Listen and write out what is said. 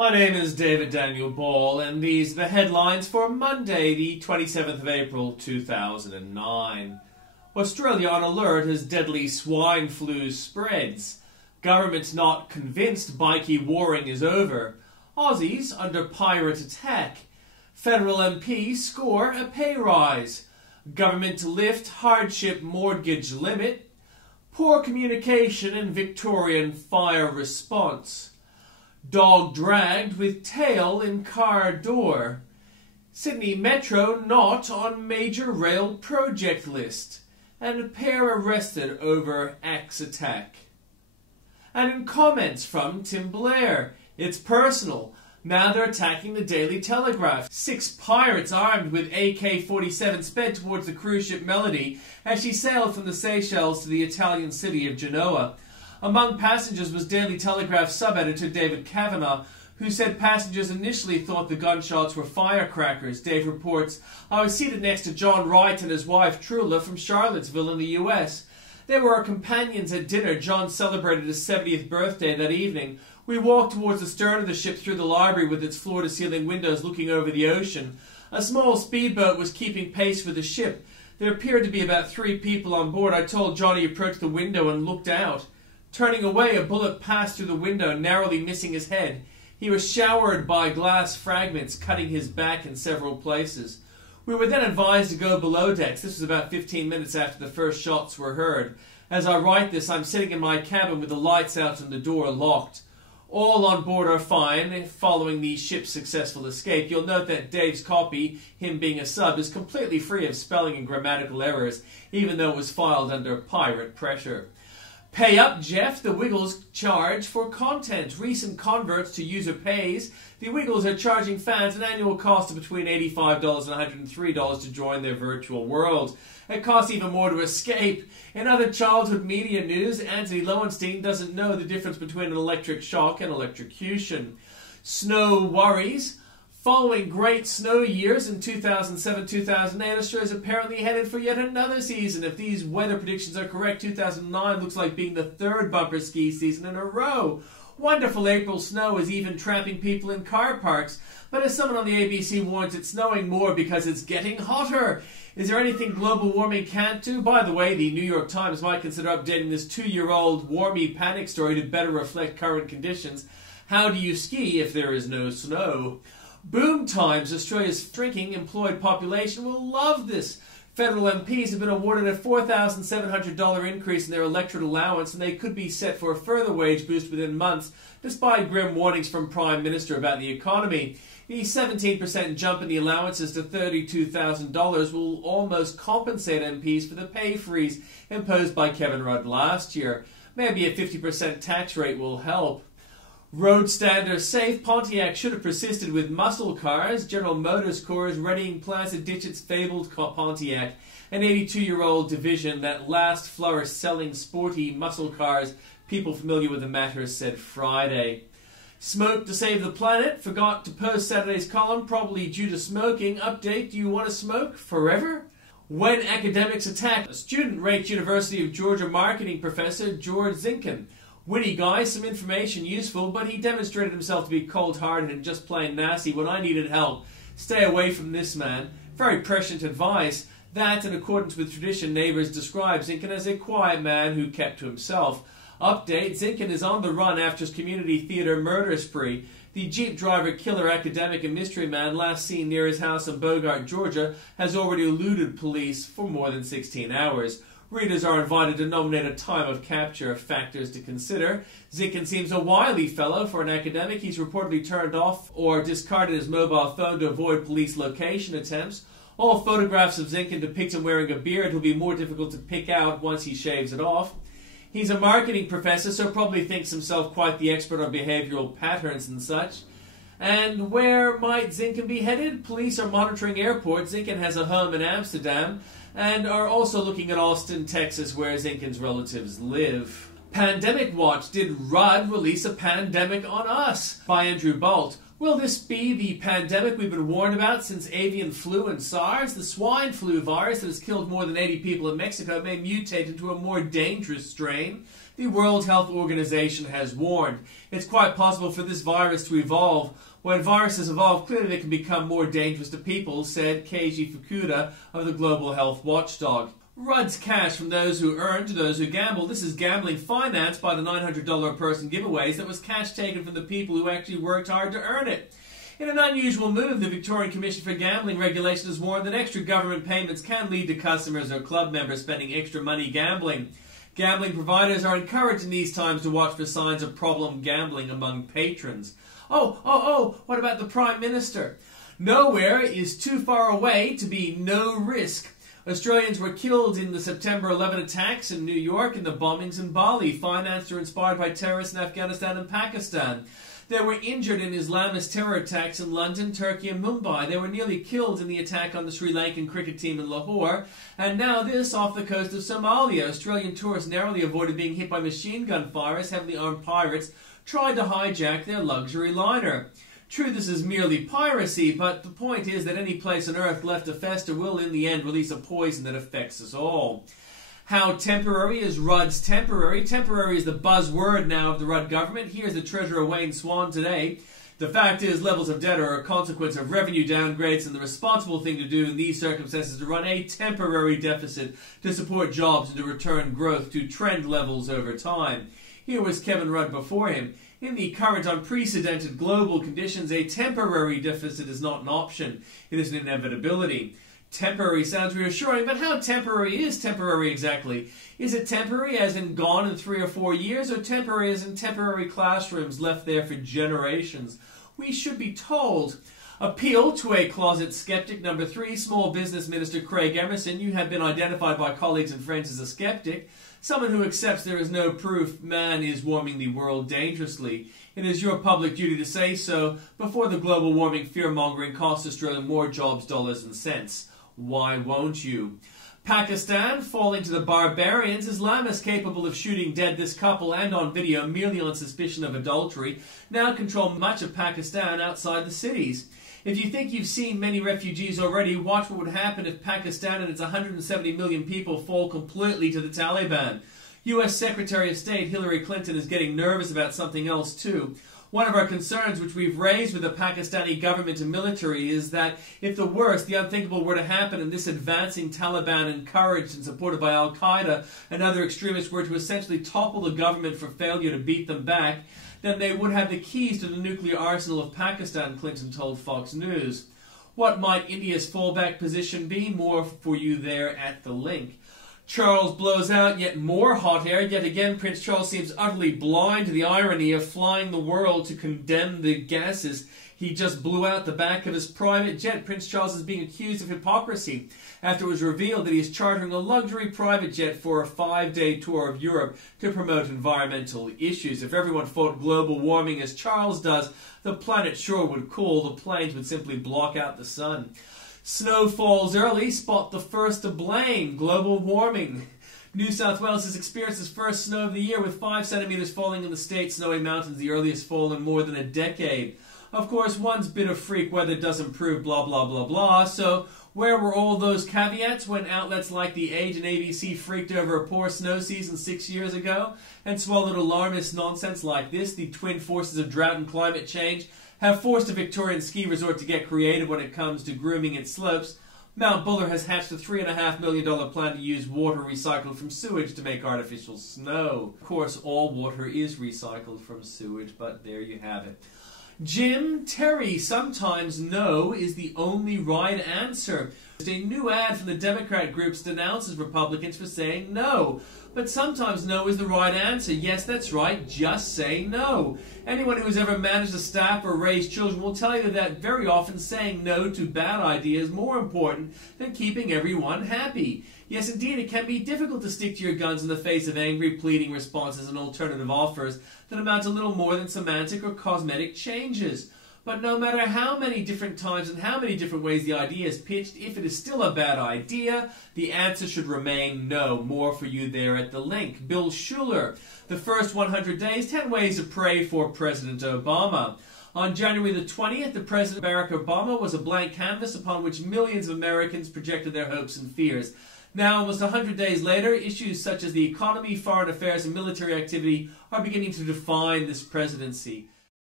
My name is David Daniel Ball, and these are the headlines for Monday, the 27th of April, 2009. Australia on alert as deadly swine flu spreads. Government's not convinced bikie warring is over. Aussies under pirate attack. Federal MPs score a pay rise. Government to lift hardship mortgage limit. Poor communication in Victorian fire response. Dog dragged with tail in car door. Sydney Metro not on major rail project list. And pair arrested over axe attack. And in comments from Tim Blair, it's personal. Now they're attacking the Daily Telegraph. 6 pirates armed with AK-47 sped towards the cruise ship Melody as she sailed from the Seychelles to the Italian city of Genoa. Among passengers was Daily Telegraph sub-editor David Kavanagh, who said passengers initially thought the gunshots were firecrackers. Dave reports, "I was seated next to John Wright and his wife Trula from Charlottesville in the US. They were our companions at dinner. John celebrated his 70th birthday that evening. We walked towards the stern of the ship through the library with its floor-to-ceiling windows looking over the ocean. A small speedboat was keeping pace with the ship. There appeared to be about 3 people on board. I told Johnny to approach the window and looked out. Turning away, a bullet passed through the window, narrowly missing his head. He was showered by glass fragments, cutting his back in several places. We were then advised to go below decks. This was about 15 minutes after the first shots were heard. As I write this, I'm sitting in my cabin with the lights out and the door locked. All on board are fine, following the ship's successful escape. You'll note that Dave's copy, him being a sub, is completely free of spelling and grammatical errors, even though it was filed under pirate pressure. Pay up, Jeff. The Wiggles charge for content. Recent converts to user pays. The Wiggles are charging fans an annual cost of between $85 and $103 to join their virtual world. It costs even more to escape. In other childhood media news, Anthony Lowenstein doesn't know the difference between an electric shock and electrocution. Snow worries. Following great snow years in 2007-2008, Australia is apparently headed for yet another season. If these weather predictions are correct, 2009 looks like being the 3rd bumper ski season in a row. Wonderful April snow is even trapping people in car parks. But as someone on the ABC warns, it's snowing more because it's getting hotter. Is there anything global warming can't do? By the way, the New York Times might consider updating this 2-year-old warmy panic story to better reflect current conditions. How do you ski if there is no snow? Boom times. Australia's shrinking employed population will love this. Federal MPs have been awarded a $4,700 increase in their electorate allowance, and they could be set for a further wage boost within months, despite grim warnings from Prime Minister about the economy. The 17% jump in the allowances to $32,000 will almost compensate MPs for the pay freeze imposed by Kevin Rudd last year. Maybe a 50% tax rate will help. Road standard safe. Pontiac should have persisted with muscle cars. General Motors Corps is readying plans to ditch its fabled Pontiac, an 82-year-old division that last flourished selling sporty muscle cars. People familiar with the matter said Friday. Smoke to save the planet. Forgot to post Saturday's column, probably due to smoking. Update, do you want to smoke forever? When academics attack. A student raped University of Georgia marketing professor George Zinkin. Witty guy, some information useful, but he demonstrated himself to be cold-hearted and just plain nasty when I needed help. Stay away from this man. Very prescient advice. That, in accordance with tradition, neighbours describe Zinkin as a quiet man who kept to himself. Update, Zinkin is on the run after his community theatre murder spree. The Jeep driver, killer, academic and mystery man last seen near his house in Bogart, Georgia, has already eluded police for more than 16 hours. Readers are invited to nominate a time of capture factors to consider. Zinkin seems a wily fellow for an academic. He's reportedly turned off or discarded his mobile phone to avoid police location attempts. All photographs of Zinkin depict him wearing a beard. Will be more difficult to pick out once he shaves it off. He's a marketing professor, so probably thinks himself quite the expert on behavioral patterns and such. And where might Zinkin be headed? Police are monitoring airports. Zinkin has a home in Amsterdam and are also looking at Austin, Texas, where Zinkin's relatives live. Pandemic Watch, did Rudd release a pandemic on us? By Andrew Bolt. Will this be the pandemic we've been warned about since avian flu and SARS? The swine flu virus that has killed more than 80 people in Mexico may mutate into a more dangerous strain. The World Health Organization has warned. It's quite possible for this virus to evolve. When viruses evolve, clearly they can become more dangerous to people, said Keiji Fukuda of the Global Health Watchdog. Rudd's cash from those who earn to those who gamble. This is gambling financed by the $900 a person giveaways that was cash taken from the people who actually worked hard to earn it. In an unusual move, the Victorian Commission for Gambling Regulation has warned that extra government payments can lead to customers or club members spending extra money gambling. Gambling providers are encouraged in these times to watch for signs of problem gambling among patrons. What about the Prime Minister? Nowhere is too far away to be no risk. Australians were killed in the September 11 attacks in New York and the bombings in Bali, financed or inspired by terrorists in Afghanistan and Pakistan. They were injured in Islamist terror attacks in London, Turkey and Mumbai. They were nearly killed in the attack on the Sri Lankan cricket team in Lahore. And now this off the coast of Somalia. Australian tourists narrowly avoided being hit by machine gun fire as heavily armed pirates tried to hijack their luxury liner. True, this is merely piracy, but the point is that any place on Earth left to fester will in the end release a poison that affects us all. How temporary is Rudd's temporary? Temporary is the buzzword now of the Rudd government. Here's the Treasurer Wayne Swan today. The fact is, levels of debt are a consequence of revenue downgrades, and the responsible thing to do in these circumstances is to run a temporary deficit to support jobs and to return growth to trend levels over time. Here was Kevin Rudd before him. In the current unprecedented global conditions, a temporary deficit is not an option. It is an inevitability. Temporary sounds reassuring, but how temporary is temporary exactly? Is it temporary as in gone in 3 or 4 years, or temporary as in temporary classrooms left there for generations? We should be told. Appeal to a closet skeptic. Number 3, Small Business Minister Craig Emerson. You have been identified by colleagues and friends as a skeptic. Someone who accepts there is no proof man is warming the world dangerously. It is your public duty to say so before the global warming fear-mongering costs Australia more jobs, dollars and cents. Why won't you? Pakistan falling to the barbarians. Islamists capable of shooting dead this couple and on video merely on suspicion of adultery now control much of Pakistan outside the cities. If you think you've seen many refugees already, watch what would happen if Pakistan and its 170 million people fall completely to the Taliban. U.S. Secretary of State Hillary Clinton is getting nervous about something else too. One of our concerns, which we've raised with the Pakistani government and military, is that if the worst, the unthinkable, were to happen and this advancing Taliban, encouraged and supported by Al-Qaeda and other extremists, were to essentially topple the government for failure to beat them back, then they would have the keys to the nuclear arsenal of Pakistan, Clinton told Fox News. What might India's fallback position be? More for you there at the link. Charles blows out yet more hot air. Yet again, Prince Charles seems utterly blind to the irony of flying the world to condemn the gases he just blew out the back of his private jet. Prince Charles is being accused of hypocrisy after it was revealed that he is chartering a luxury private jet for a 5-day tour of Europe to promote environmental issues. If everyone fought global warming as Charles does, the planet sure would cool. The planes would simply block out the sun. Snow falls early. Spot the first to blame. Global warming. New South Wales has experienced its first snow of the year, with 5 centimeters falling in the state's snowy mountains, the earliest fall in more than a decade. Of course, one's bit of freak weather doesn't prove blah blah blah blah, so where were all those caveats when outlets like The Age and ABC freaked over a poor snow season 6 years ago and swallowed alarmist nonsense like this? The twin forces of drought and climate change have forced a Victorian ski resort to get creative when it comes to grooming its slopes. Mount Buller has hatched a $3.5 million plan to use water recycled from sewage to make artificial snow. Of course, all water is recycled from sewage, but there you have it. Jim Terry, sometimes no is the only right answer. A new ad from the Democrat groups denounces Republicans for saying no. But sometimes no is the right answer. Yes, that's right, just say no. Anyone who has ever managed a staff or raised children will tell you that very often saying no to bad ideas is more important than keeping everyone happy. Yes, indeed, it can be difficult to stick to your guns in the face of angry, pleading responses and alternative offers that amount to little more than semantic or cosmetic changes. But no matter how many different times and how many different ways the idea is pitched, if it is still a bad idea, the answer should remain no. More for you there at the link. Bill Shuler, The First 100 Days, 10 Ways to Pray for President Obama. On January the 20th, the President Barack Obama was a blank canvas upon which millions of Americans projected their hopes and fears. Now, almost 100 days later, issues such as the economy, foreign affairs, and military activity are beginning to define this presidency.